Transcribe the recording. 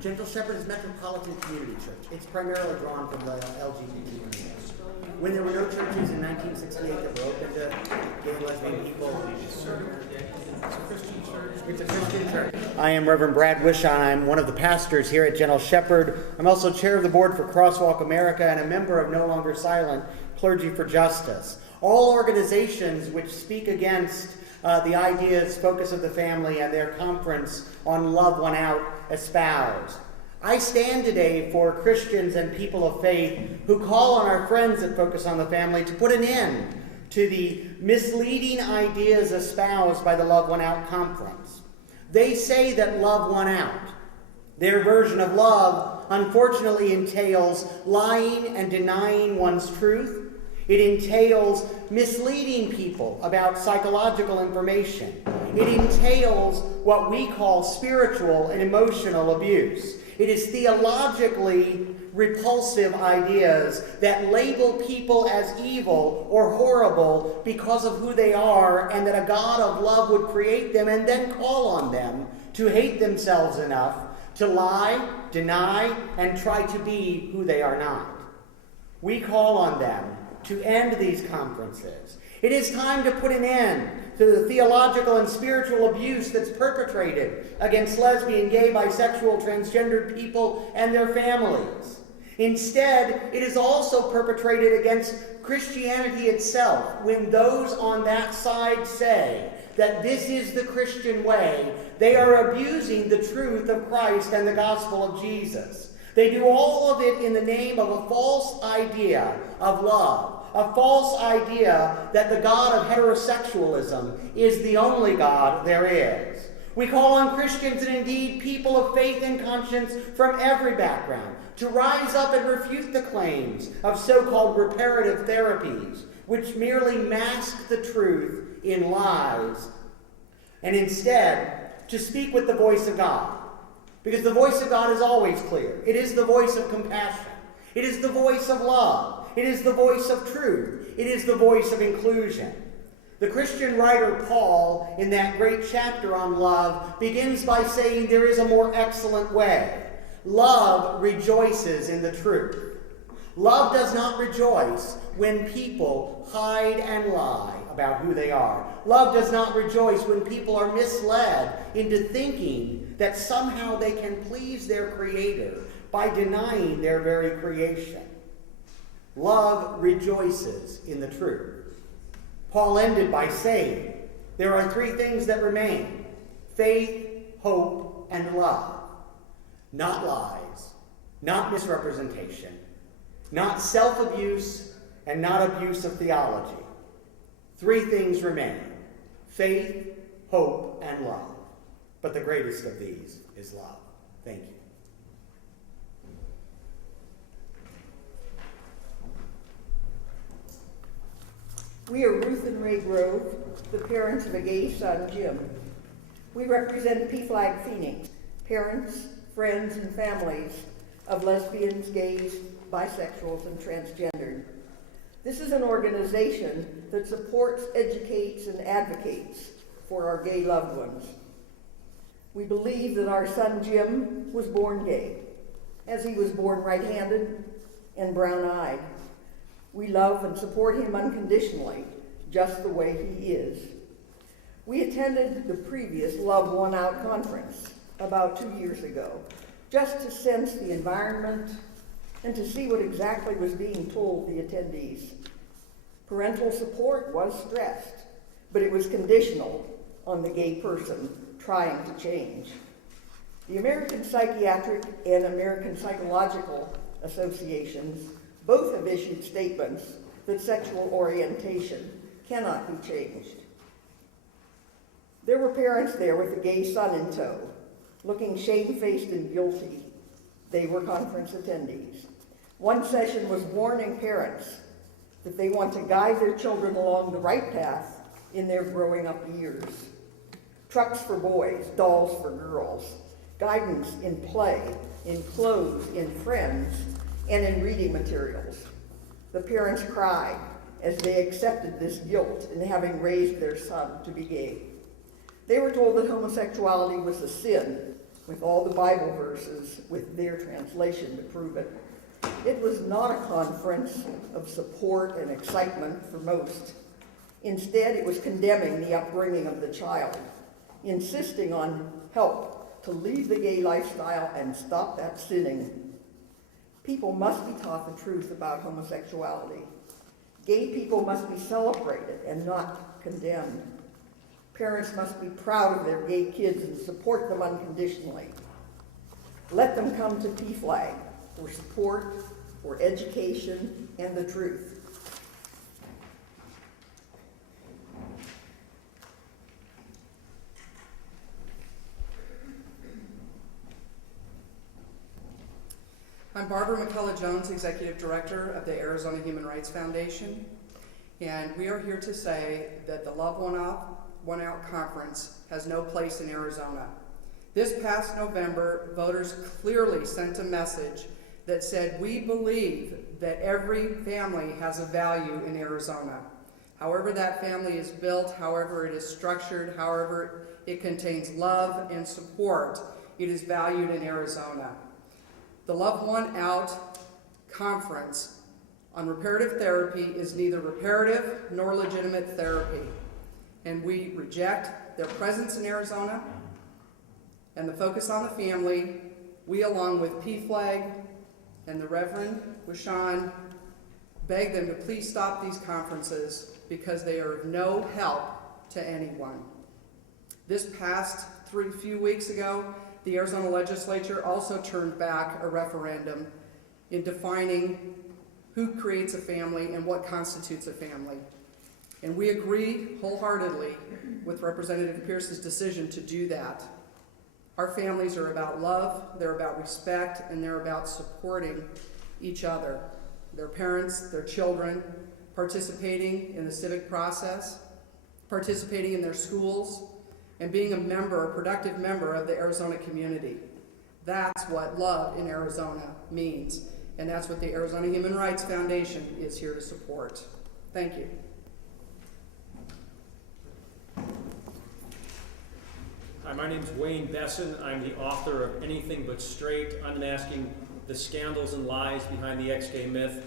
Gentle Shepherd is Metropolitan Community Church. It's primarily drawn from the LGBT community. When there were no churches in 1968 that were open to gay and lesbian people, it's a Christian church. It's a Christian church. I am Reverend Brad Wishon. I'm one of the pastors here at Gentle Shepherd. I'm also chair of the board for Crosswalk America and a member of No Longer Silent, Clergy for Justice. All organizations which speak against the ideas, focus of the family, and their conference on Love One Out espouse. I stand today for Christians and people of faith who call on our friends at Focus on the Family to put an end to the misleading ideas espoused by the Love One Out conference. They say that love won out. Their version of love, unfortunately, entails lying and denying one's truth. It entails misleading people about psychological information. It entails what we call spiritual and emotional abuse. It is theologically repulsive ideas that label people as evil or horrible because of who they are, and that a God of love would create them and then call on them to hate themselves enough to lie, deny, and try to be who they are not. We call on them to end these conferences. It is time to put an end to the theological and spiritual abuse that's perpetrated against lesbian, gay, bisexual, transgendered people and their families. Instead, it is also perpetrated against Christianity itself when those on that side say that this is the Christian way. They are abusing the truth of Christ and the gospel of Jesus. They do all of it in the name of a false idea of love. A false idea that the God of heterosexualism is the only God there is. We call on Christians and indeed people of faith and conscience from every background to rise up and refute the claims of so-called reparative therapies, which merely mask the truth in lies, and instead to speak with the voice of God. Because the voice of God is always clear. It is the voice of compassion. It is the voice of love. It is the voice of truth. It is the voice of inclusion. The Christian writer Paul, in that great chapter on love, begins by saying there is a more excellent way. Love rejoices in the truth. Love does not rejoice when people hide and lie about who they are. Love does not rejoice when people are misled into thinking that somehow they can please their Creator by denying their very creation. Love rejoices in the truth. Paul ended by saying, there are three things that remain: faith, hope, and love. Not lies, not misrepresentation, not self-abuse, and not abuse of theology. Three things remain: faith, hope, and love. But the greatest of these is love. Thank you. We are Ruth and Ray Grove, the parents of a gay son, Jim. We represent PFLAG Phoenix, parents, friends, and families of lesbians, gays, bisexuals, and transgendered. This is an organization that supports, educates, and advocates for our gay loved ones. We believe that our son Jim was born gay, as he was born right-handed and brown-eyed. We love and support him unconditionally, just the way he is. We attended the previous Love One Out conference about 2 years ago, just to sense the environment and to see what exactly was being told the attendees. Parental support was stressed, but it was conditional on the gay person trying to change. The American Psychiatric and American Psychological Associations both have issued statements that sexual orientation cannot be changed. There were parents there with a gay son in tow, looking shamefaced and guilty. They were conference attendees. One session was warning parents that they want to guide their children along the right path in their growing up years. Trucks for boys, dolls for girls, guidance in play, in clothes, in friends, and in reading materials. The parents cried as they accepted this guilt in having raised their son to be gay. They were told that homosexuality was a sin, with all the Bible verses with their translation to prove it. It was not a conference of support and excitement for most. Instead, it was condemning the upbringing of the child, insisting on help to leave the gay lifestyle and stop that sinning. People must be taught the truth about homosexuality. Gay people must be celebrated and not condemned. Parents must be proud of their gay kids and support them unconditionally. Let them come to PFLAG for support, for education, and the truth. I'm Barbara McCullough-Jones, Executive Director of the Arizona Human Rights Foundation, and we are here to say that the Love One Out Conference has no place in Arizona. This past November, voters clearly sent a message that said, we believe that every family has a value in Arizona. However that family is built, however it is structured, however it contains love and support, it is valued in Arizona. The Love One Out Conference on reparative therapy is neither reparative nor legitimate therapy, and we reject their presence in Arizona and the focus on the family. We, along with PFLAG and the Reverend Wishon, beg them to please stop these conferences because they are of no help to anyone. This past few weeks ago, the Arizona legislature also turned back a referendum in defining who creates a family and what constitutes a family. And we agree wholeheartedly with Representative Pierce's decision to do that. Our families are about love, they're about respect, and they're about supporting each other, their parents, their children, participating in the civic process, participating in their schools, and being a productive member of the Arizona community. That's what love in Arizona means, and that's what the Arizona Human Rights Foundation is here to support. Thank you. Hi, my name's Wayne Besson. I'm the author of Anything But Straight, Unmasking the Scandals and Lies Behind the Ex-Gay Myth.